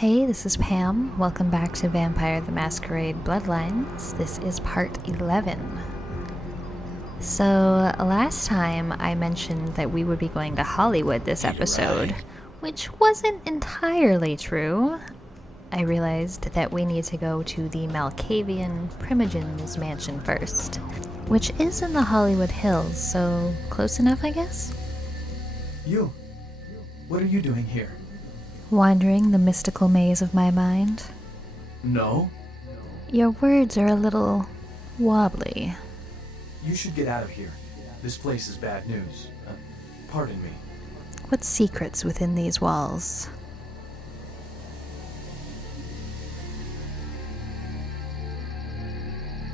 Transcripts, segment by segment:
Hey, this is Pam. Welcome back to Vampire the Masquerade Bloodlines. This is part 11. So, last time I mentioned that we would be going to Hollywood this episode, which wasn't entirely true. I realized that we need to go to the Malkavian primogen's mansion first, which is in the Hollywood Hills, so close enough, I guess? You? What are you doing here? Wandering the mystical maze of my mind. No? Your words are a little wobbly. You should get out of here. This place is bad news. Pardon me. What secrets within these walls?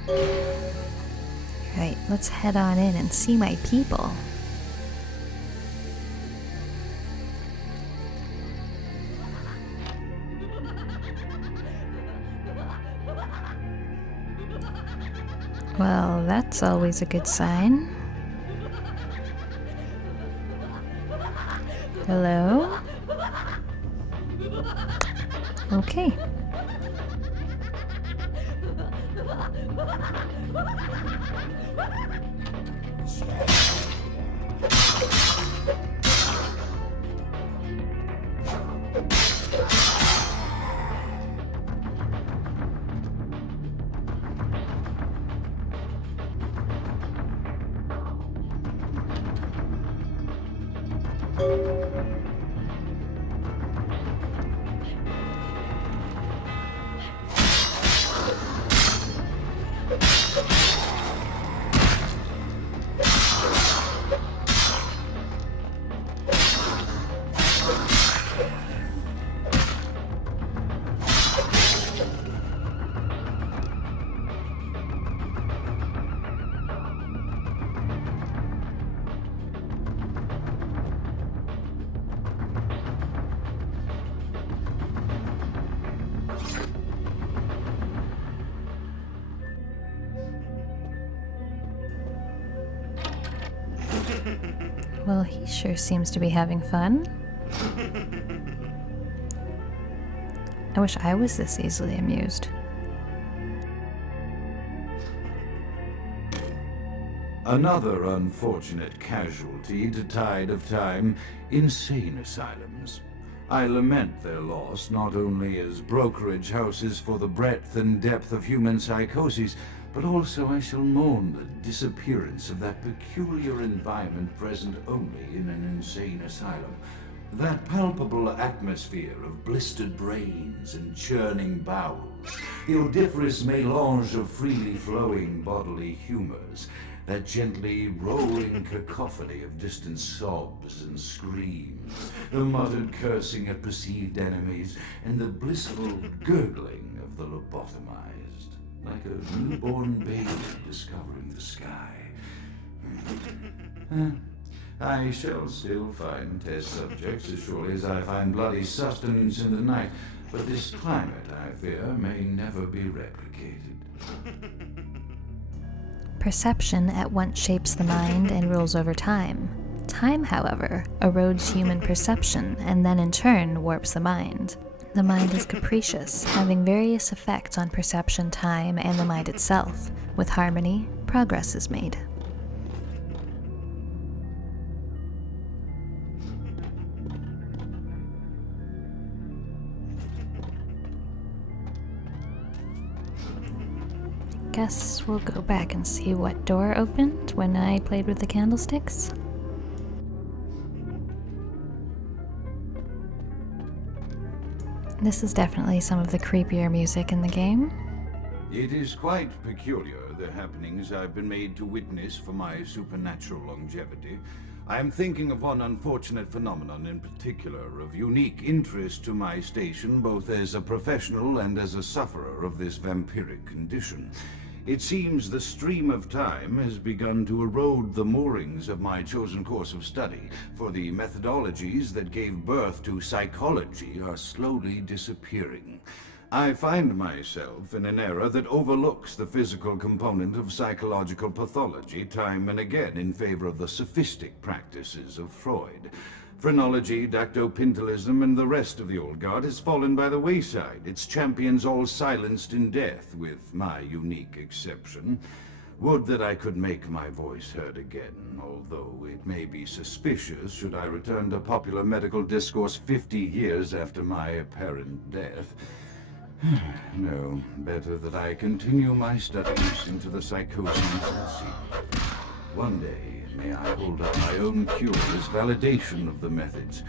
Right, let's head on in and see my people. Well, that's always a good sign. Hello? Okay. Well, he sure seems to be having fun. I wish I was this easily amused. Another unfortunate casualty to tide of time, insane asylums. I lament their loss not only as brokerage houses for the breadth and depth of human psychoses, but also I shall mourn the disappearance of that peculiar environment present only in an insane asylum. That palpable atmosphere of blistered brains and churning bowels, the odoriferous melange of freely flowing bodily humors, that gently rolling cacophony of distant sobs and screams, the muttered cursing at perceived enemies, and the blissful gurgling of the lobotomized, like a newborn baby discovering the sky. I shall still find test subjects as surely as I find bloody sustenance in the night, but this climate, I fear, may never be replicated. Perception at once shapes the mind and rules over time. Time, however, erodes human perception and then in turn warps the mind. The mind is capricious, having various effects on perception, time, and the mind itself. With harmony, progress is made. Guess we'll go back and see what door opened when I played with the candlesticks. This is definitely some of the creepier music in the game. It is quite peculiar, the happenings I've been made to witness for my supernatural longevity. I am thinking of one unfortunate phenomenon in particular, of unique interest to my station, both as a professional and as a sufferer of this vampiric condition. It seems the stream of time has begun to erode the moorings of my chosen course of study, for the methodologies that gave birth to psychology are slowly disappearing. I find myself in an era that overlooks the physical component of psychological pathology time and again in favor of the sophistic practices of Freud. Phrenology, dactopintilism, and the rest of the old guard has fallen by the wayside, its champions all silenced in death, with my unique exception. Would that I could make my voice heard again, although it may be suspicious should I return to popular medical discourse 50 years after my apparent death. No, better that I continue my studies into the psychoses and see. One day, may I hold up my own cure as validation of the methods.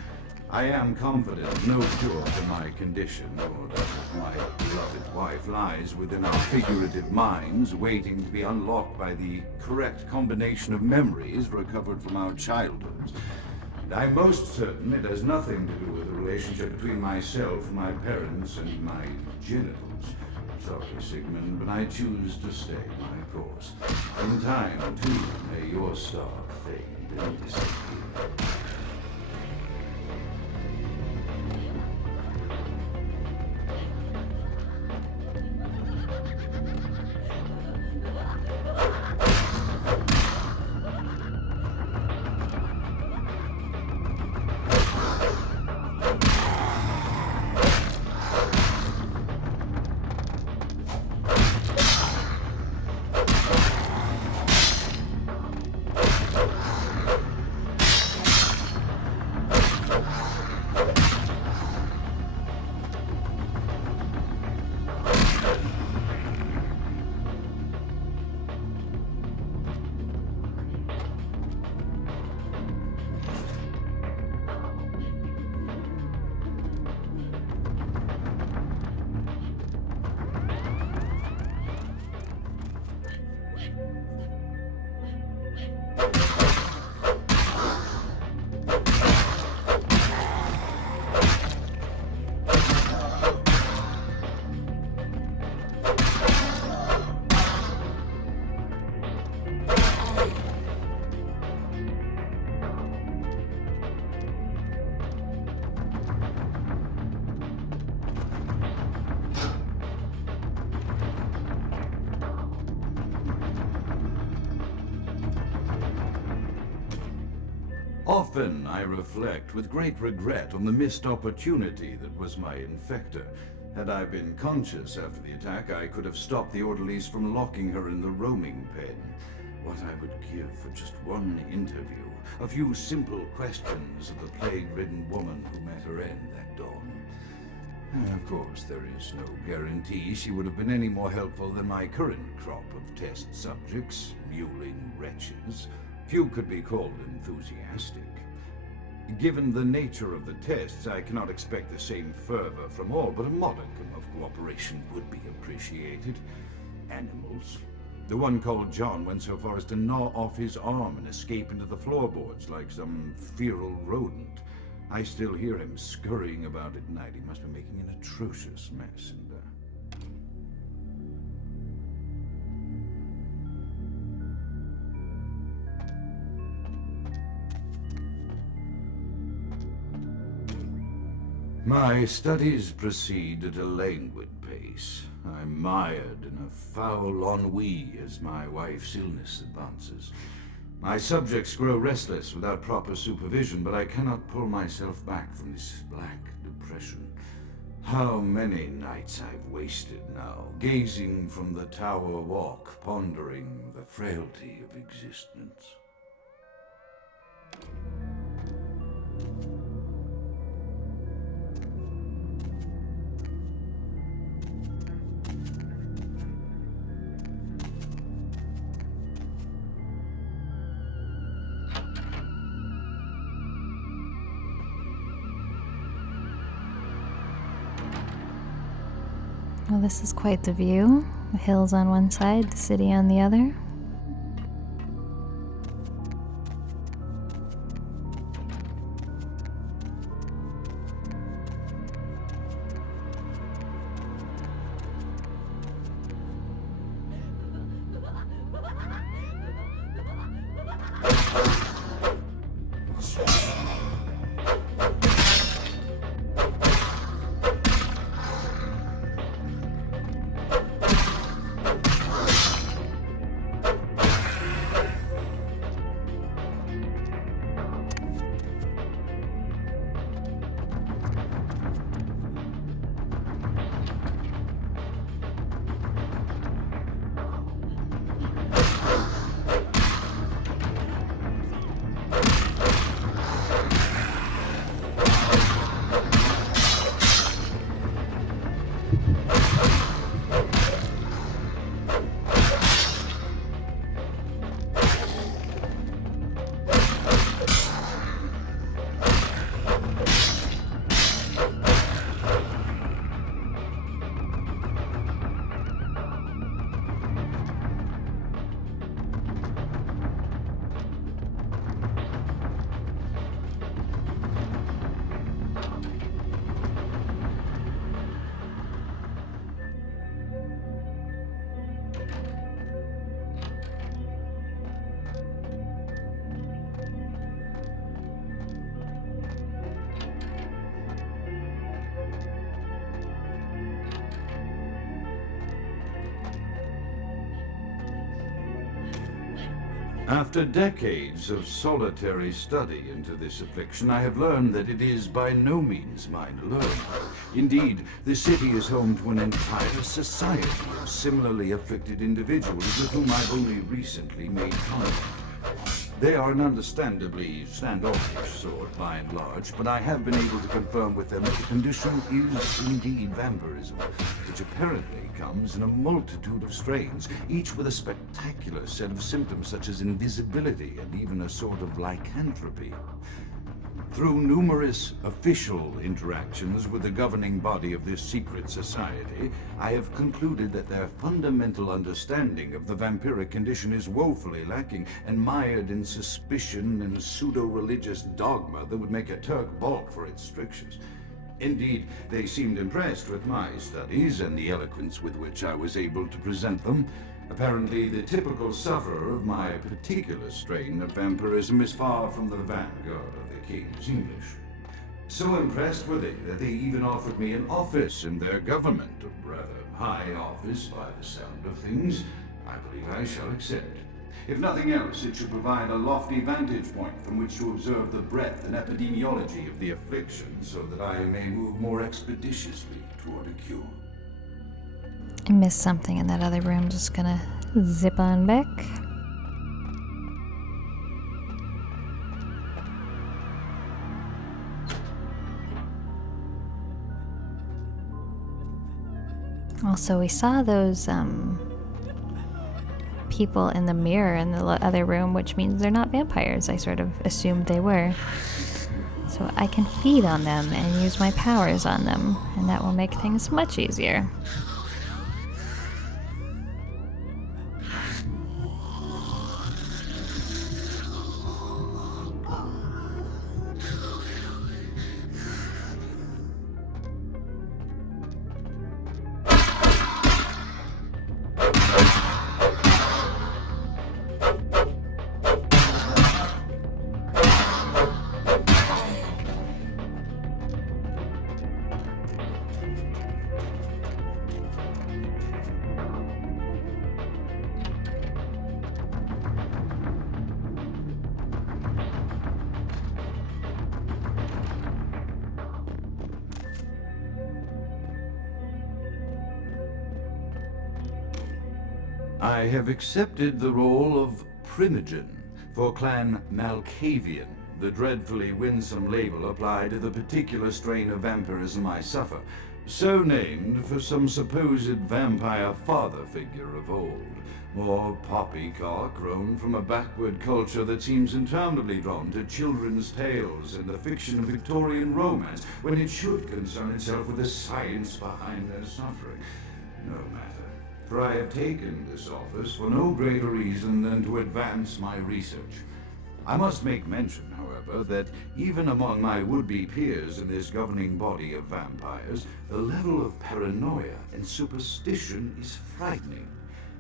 I am confident no cure for my condition, or that of my beloved wife, lies within our figurative minds, waiting to be unlocked by the correct combination of memories recovered from our childhoods. And I'm most certain it has nothing to do with the relationship between myself, my parents, and my genitals. Sorry, Sigmund, but I choose to stay my course. In time, too, may your star fade and disappear. Often I reflect with great regret on the missed opportunity that was my infector. Had I been conscious after the attack, I could have stopped the orderlies from locking her in the roaming pen. What I would give for just one interview, a few simple questions of the plague-ridden woman who met her end that dawn. Of course, there is no guarantee she would have been any more helpful than my current crop of test subjects, mewling wretches. Few could be called enthusiastic. Given the nature of the tests, I cannot expect the same fervor from all, but a modicum of cooperation would be appreciated. Animals. The one called John went so far as to gnaw off his arm and escape into the floorboards like some feral rodent. I still hear him scurrying about at night. He must be making an atrocious mess, and my studies proceed at a languid pace. I'm mired in a foul ennui as my wife's illness advances. My subjects grow restless without proper supervision, but I cannot pull myself back from this black depression. How many nights I've wasted now, gazing from the tower walk, pondering the frailty of existence. Well, this is quite the view. The hills on one side, the city on the other. After decades of solitary study into this affliction, I have learned that it is by no means mine alone. Indeed, the city is home to an entire society of similarly afflicted individuals with whom I've only recently made contact. They are an understandably standoffish sort by and large, but I have been able to confirm with them that the condition is indeed vampirism, which apparently comes in a multitude of strains, each with a spectacular set of symptoms such as invisibility and even a sort of lycanthropy. Through numerous official interactions with the governing body of this secret society, I have concluded that their fundamental understanding of the vampiric condition is woefully lacking and mired in suspicion and pseudo-religious dogma that would make a Turk balk for its strictures. Indeed, they seemed impressed with my studies and the eloquence with which I was able to present them. Apparently, the typical sufferer of my particular strain of vampirism is far from the vanguard of the King's English. So impressed were they that they even offered me an office in their government, a rather high office by the sound of things. I believe I shall accept. If nothing else, it should provide a lofty vantage point from which to observe the breadth and epidemiology of the affliction, so that I may move more expeditiously toward a cure. I missed something in that other room. Just gonna zip on back. Also, we saw those people in the mirror in the other room, which means they're not vampires. I sort of assumed they were. So I can feed on them and use my powers on them, and that will make things much easier. I have accepted the role of primogen for Clan Malkavian, the dreadfully winsome label applied to the particular strain of vampirism I suffer, so named for some supposed vampire father figure of old, or poppycock grown from a backward culture that seems interminably drawn to children's tales and the fiction of Victorian romance, when it should concern itself with the science behind their suffering. No matter. For I have taken this office for no greater reason than to advance my research. I must make mention, however, that even among my would-be peers in this governing body of vampires, the level of paranoia and superstition is frightening.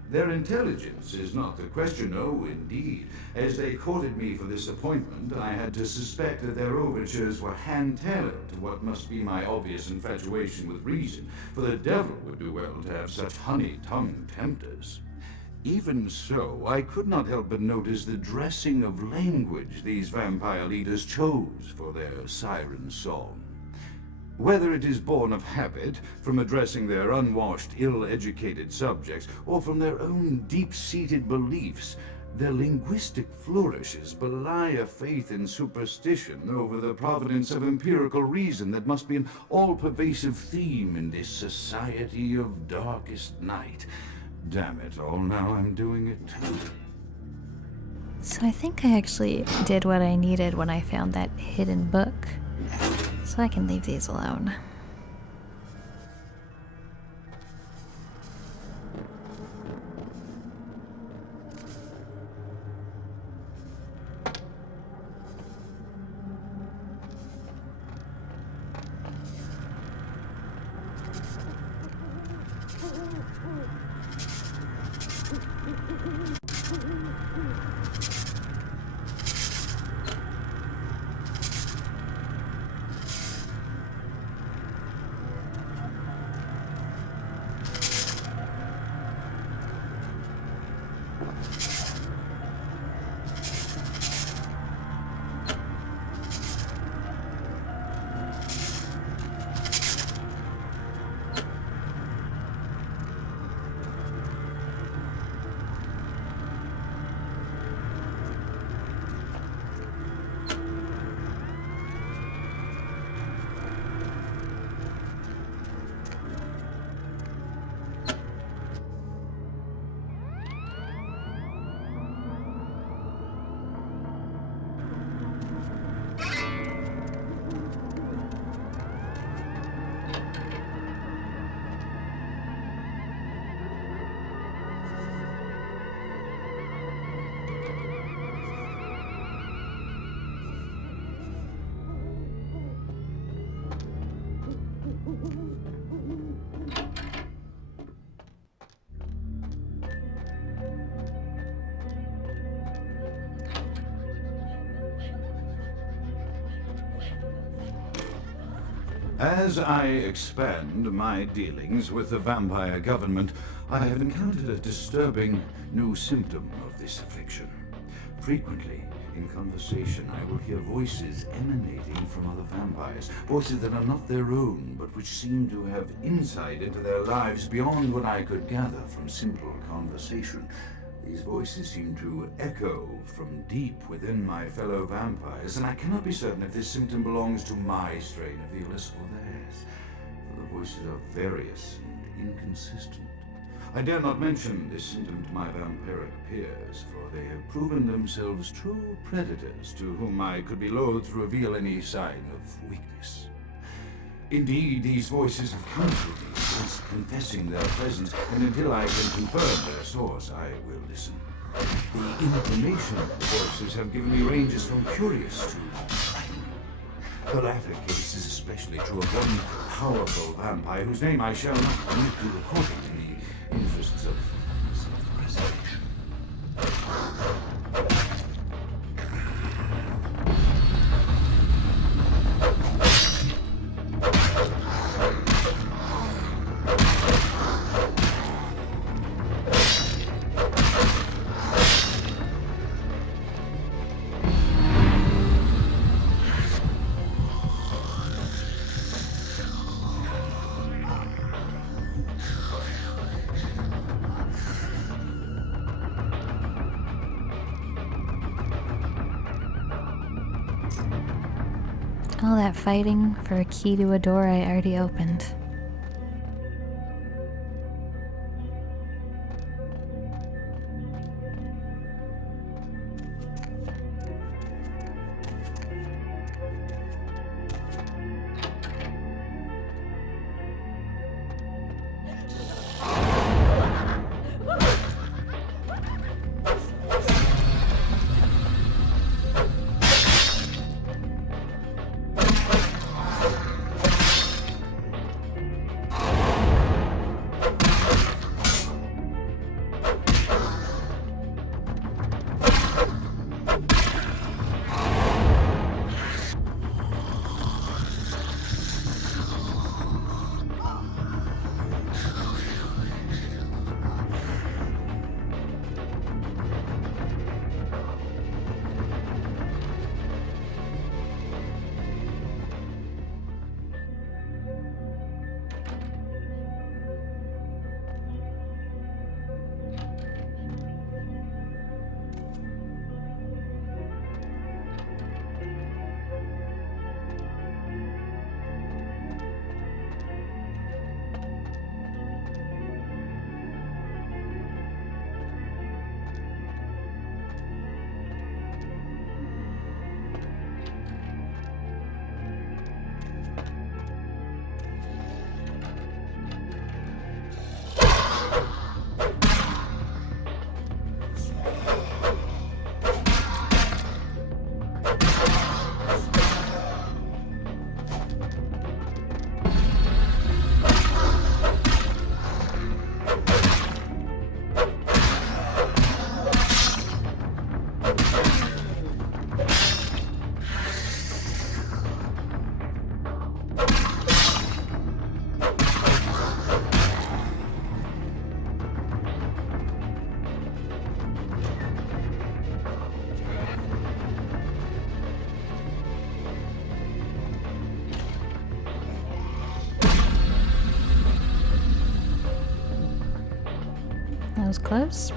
Their intelligence is not the question, no, indeed. As they courted me for this appointment, I had to suspect that their overtures were hand-tailored to what must be my obvious infatuation with reason, for the devil would do well to have such honey-tongued tempters. Even so, I could not help but notice the dressing of language these vampire leaders chose for their siren song. Whether it is born of habit, from addressing their unwashed, ill-educated subjects, or from their own deep-seated beliefs, their linguistic flourishes belie a faith in superstition over the providence of empirical reason that must be an all-pervasive theme in this society of darkest night. Damn it all, now I'm doing it too. So I think I actually did what I needed when I found that hidden book. So I can leave these alone. As I expand my dealings with the vampire government, I have encountered a disturbing new symptom of this affliction. Frequently, in conversation, I will hear voices emanating from other vampires, voices that are not their own, but which seem to have insight into their lives beyond what I could gather from simple conversation. These voices seem to echo from deep within my fellow vampires, and I cannot be certain if this symptom belongs to my strain of illness or theirs, for the voices are various and inconsistent. I dare not mention this symptom to my vampiric peers, for they have proven themselves true predators to whom I could be loath to reveal any sign of weakness. Indeed, these voices have counseled me against confessing their presence, and until I can confirm their source, I will listen. The information the voices have given me ranges from curious to frightening. The latter case is especially true of one powerful vampire whose name I shall not permit to record in the interests of self-preservation. All that fighting for a key to a door I already opened. That was close.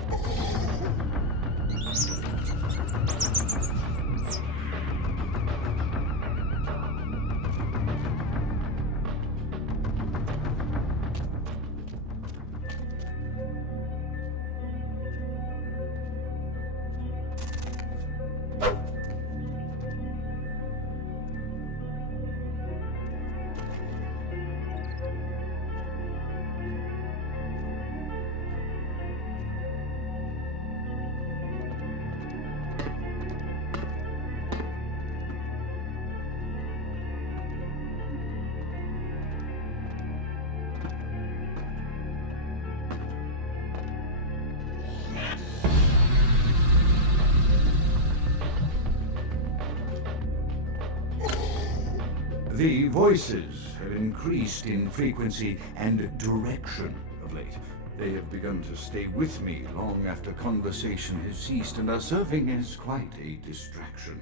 The voices have increased in frequency and direction of late. They have begun to stay with me long after conversation has ceased and are serving as quite a distraction.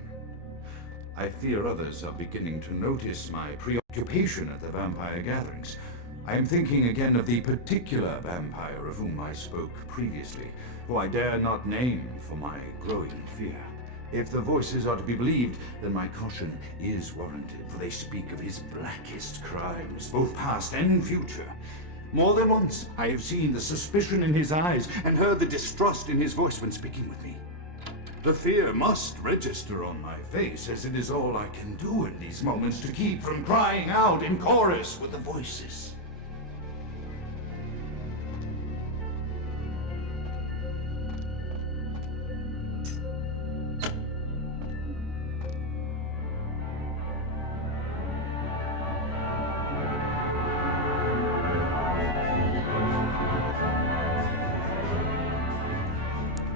I fear others are beginning to notice my preoccupation at the vampire gatherings. I am thinking again of the particular vampire of whom I spoke previously, who I dare not name for my growing fear. If the voices are to be believed, then my caution is warranted, for they speak of his blackest crimes, both past and future. More than once, I have seen the suspicion in his eyes and heard the distrust in his voice when speaking with me. The fear must register on my face, as it is all I can do in these moments to keep from crying out in chorus with the voices.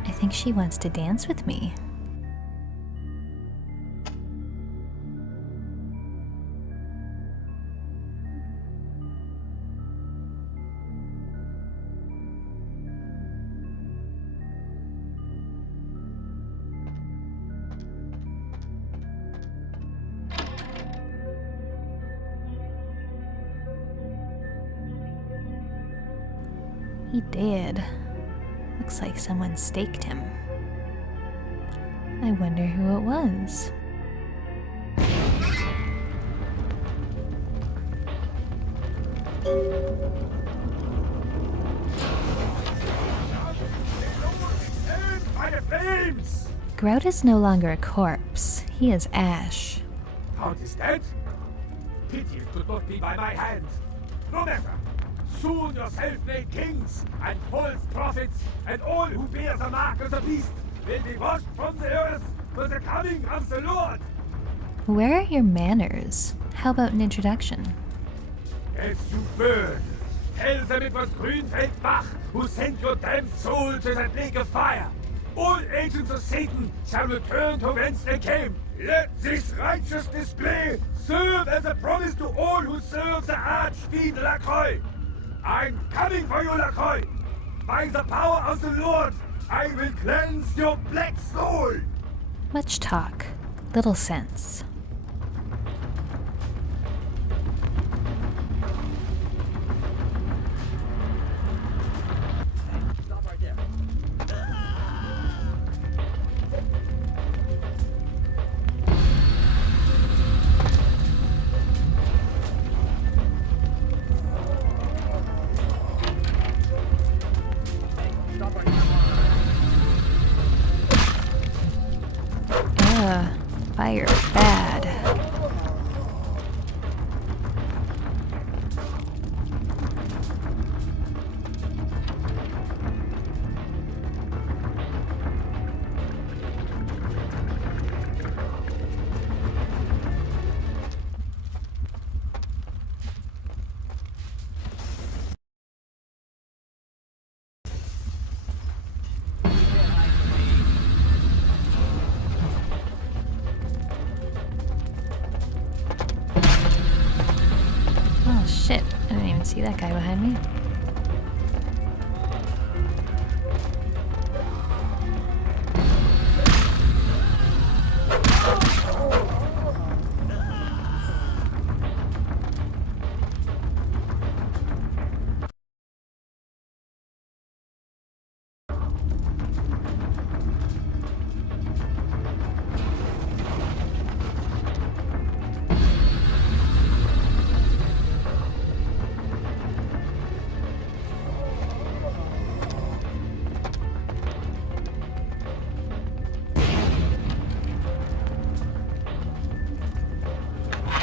I think she wants to dance with me. He did. Looks like someone staked him. I wonder who it was. Grout is no longer a corpse. He is ash. Count is dead? Pity it could not be by my hand. No matter. Soon your self-made kings and false prophets and all who bear the mark of the beast will be washed from the earth for the coming of the Lord. Where are your manners? How about an introduction? As you burn, tell them it was Grünfeld Bach who sent your damned soul to that lake of fire. All agents of Satan shall return to whence they came. Let this righteous display serve as a promise to all who serve the Archfiend Lacroix. I'm coming for you, Lacroix! By the power of the Lord, I will cleanse your black soul! Much talk, little sense. Stop right there. Fire bad. Oh shit, I didn't even see that guy behind me.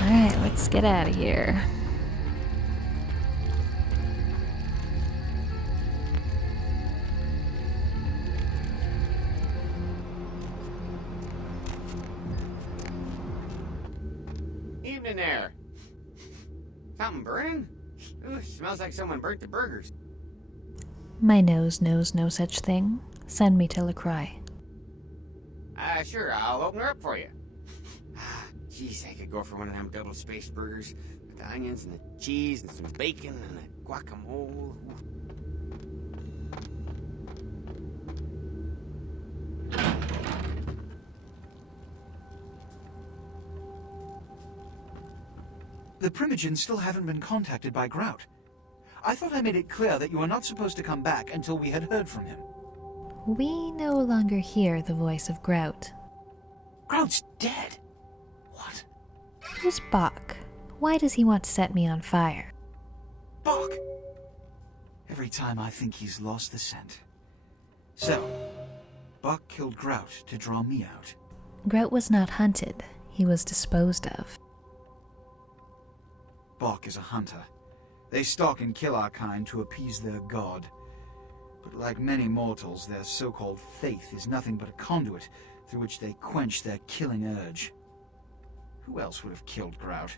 Alright, let's get out of here. Evening there. Something burning? Ooh, smells like someone burnt the burgers. My nose knows no such thing. Send me to LaCroix. Sure, I'll open her up for you. Jeez, I could go for one of them double spaced burgers with the onions and the cheese and some bacon and the guacamole. The primogens still haven't been contacted by Grout. I thought I made it clear that you are not supposed to come back until we had heard from him. We no longer hear the voice of Grout. Grout's dead? What? Who's Bach? Why does he want to set me on fire? Bach! Every time I think he's lost the scent. So, Bach killed Grout to draw me out. Grout was not hunted. He was disposed of. Bach is a hunter. They stalk and kill our kind to appease their god. But like many mortals, their so-called faith is nothing but a conduit through which they quench their killing urge. Who else would have killed Grout?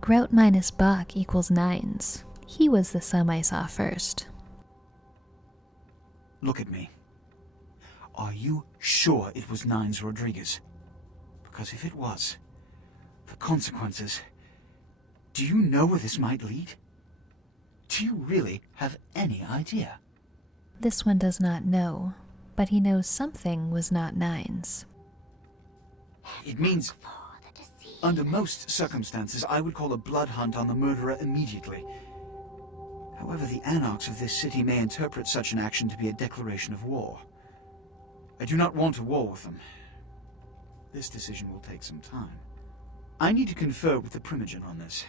Grout minus Bach equals 9s. He was the sum I saw first. Look at me. Are you sure it was Nines Rodriguez? Because if it was, the consequences... Do you know where this might lead? Do you really have any idea? This one does not know, but he knows something was not 9s. It means, under most circumstances, I would call a blood hunt on the murderer immediately. However, the anarchs of this city may interpret such an action to be a declaration of war. I do not want a war with them. This decision will take some time. I need to confer with the primogen on this.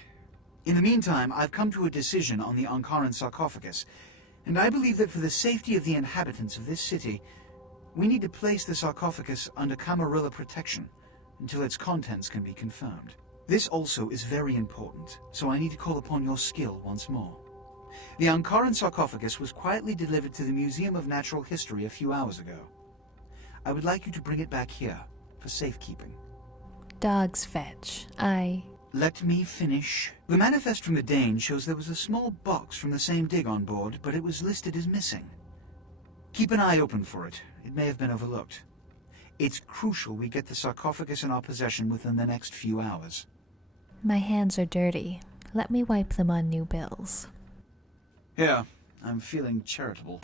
In the meantime, I've come to a decision on the Ankaran sarcophagus, and I believe that for the safety of the inhabitants of this city, we need to place the sarcophagus under Camarilla protection until its contents can be confirmed. This also is very important, so I need to call upon your skill once more. The Ankaran sarcophagus was quietly delivered to the Museum of Natural History a few hours ago. I would like you to bring it back here for safekeeping. Dog's fetch. Let me finish. The manifest from the Dane shows there was a small box from the same dig on board, but it was listed as missing. Keep an eye open for it. It may have been overlooked. It's crucial we get the sarcophagus in our possession within the next few hours. My hands are dirty. Let me wipe them on new bills. Here, I'm feeling charitable.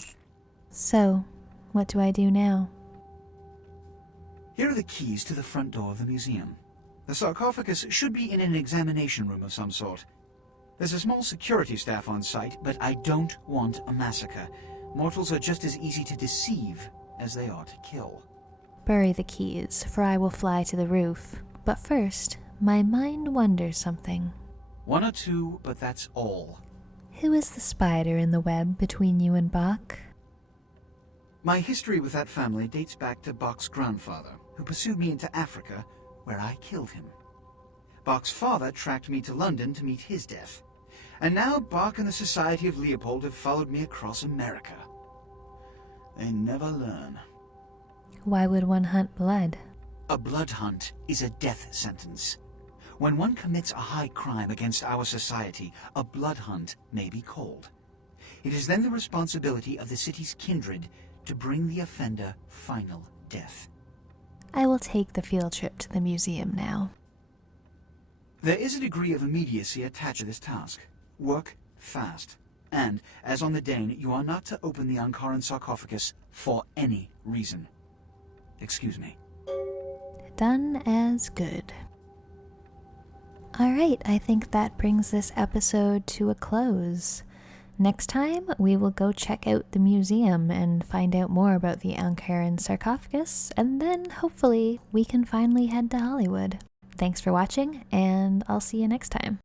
So, what do I do now? Here are the keys to the front door of the museum. The sarcophagus should be in an examination room of some sort. There's a small security staff on site, but I don't want a massacre. Mortals are just as easy to deceive as they are to kill. Bury the keys, for I will fly to the roof. But first, my mind wonders something. One or two, but that's all. Who is the spider in the web between you and Bach? My history with that family dates back to Bach's grandfather, who pursued me into Africa, where I killed him. Bach's father tracked me to London to meet his death. And now Bach and the Society of Leopold have followed me across America. They never learn. Why would one hunt blood? A blood hunt is a death sentence. When one commits a high crime against our society, a blood hunt may be called. It is then the responsibility of the city's kindred to bring the offender final death. I will take the field trip to the museum now. There is a degree of immediacy attached to this task. Work fast. And, as on the Dane, you are not to open the Ankaran sarcophagus for any reason. Excuse me. Done as good. Alright, I think that brings this episode to a close. Next time, we will go check out the museum and find out more about the Ankaran sarcophagus, and then, hopefully, we can finally head to Hollywood. Thanks for watching, and I'll see you next time.